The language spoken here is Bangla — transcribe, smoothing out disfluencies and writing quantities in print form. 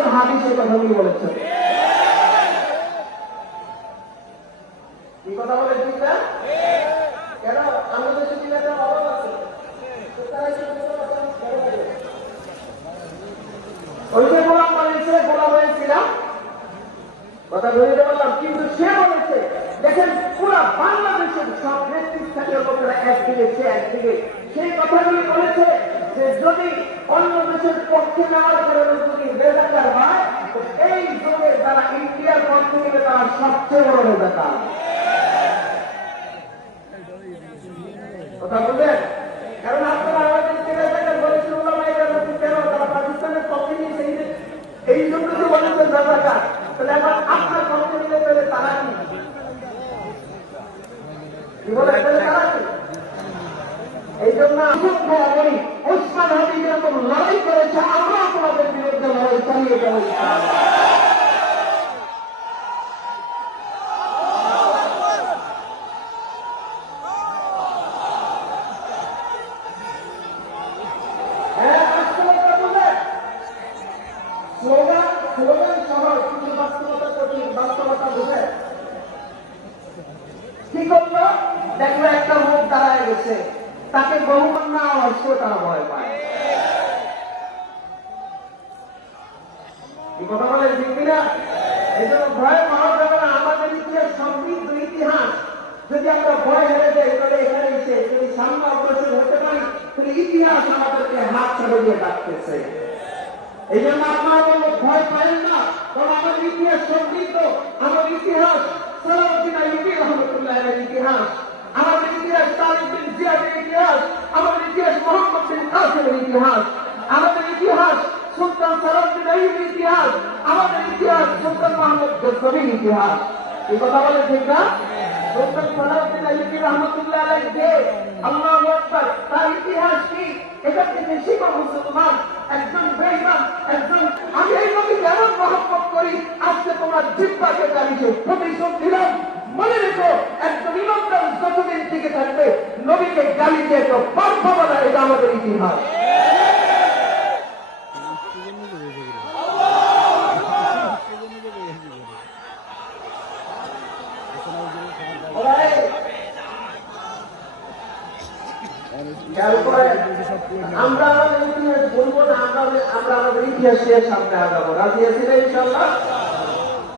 কোরআন হাদিসের কথাগুলি বলেছেন। কি কথা বলে ঠিক না? কেন আমাদের দেশে কি একটা অভাব আছে? ওই যে গোলাম বানিয়েছে, গোলাম হয়েছিলাম, কথা ধরে বললাম, কিন্তু সে বলেছে দেখেন পুরা বাংলাদেশের সব নেতৃস্থানীয় লোকেরা একদিকে, সে একদিকে সেই কথাগুলি বলেছে যে যদি অন্য দেশের পক্ষে নেওয়ার কারণে যদি বেজাকার হয় তো এই যুগে তারা ইন্ডিয়ার পক্ষে নিলে তারা সবচেয়ে বড় বেজাকার। কথা বলবেন? কারণ আপনারা আমাদেরকে বেজাকার বলেছেন, কেন তারা পাকিস্তানের পক্ষে নিয়েছে এই জন্য তো বলেছেন বেজাকার। তাহলে আবার আপনার পক্ষে নিলে পেলে তারা কি বলে, তারা কি? এই জন্য বলি ওসমান হাদি যেরকম লড়াই করেছে আমরা তোমাদের বিরুদ্ধে লড়াই চালিয়ে যাব। স্লোগান সহ কিন্তু বাস্তবতা কঠিন, বাস্তবতা বুঝে কি করলো? দেখলো একটা মুখ দাঁড়ায় গেছে, তাকে বহুমান না আসছেও তারা ভয় পায়। কি কথা বলে ঠিক কিনা? এই জন্য ভয় পাওয়া যাবে না। আমাদের ইতিহাস সমৃদ্ধ ইতিহাস, যদি আমরা ভয় হেরে যাই তাহলে এখানে এসে যদি সামনে অগ্রসর হতে পারি তাহলে ইতিহাস আমাদেরকে হাত ছেড়ে দিয়ে ডাকতেছে। এই জন্য আপনারা বলবো ভয় পাবেন না, কারণ আমাদের ইতিহাস সমৃদ্ধ। আমার ইতিহাস সালাউদ্দিন আইয়ুবী রহমতুল্লাহের ইতিহাস, আমাদের ইতিহাস তারিক বিন জিয়াদের ইতিহাস, আমাদের ইতিহাস মোহাম্মদ বিন কাসিমের ইতিহাস, আমাদের ইতিহাস সুলতান সালাউদ্দিন আইয়ুবীর ইতিহাস, আমাদের ইতিহাস সুলতান মাহমুদ গজনবীর ইতিহাস। এই কথা বলে ঠিক না? সুলতান সালাউদ্দিন আইয়ুবী রহমতুল্লাহ আলাইহি কে? আল্লাহু আকবার। তার ইতিহাস কি? এটা থেকে শিখো মুসলমান, একজন বেঈমান, একজন আমি এই নবীকে এমন মহব্বত করি আজকে তোমার জিহ্বাকে চালিয়ে প্রতিশোধ দিলাম। মনে রেখো একজন ইমানদার যতদিন টিকে থাকবে নবীকে গালি দিয়ে তো পারব না। এটা আমাদের ইতিহাস। আমরা আমাদের ইতিহাস বলবো না, আমরা আমাদের ইতিহাসের সামনে আগাবো। রাজি আছি না ইনশাআল্লাহ?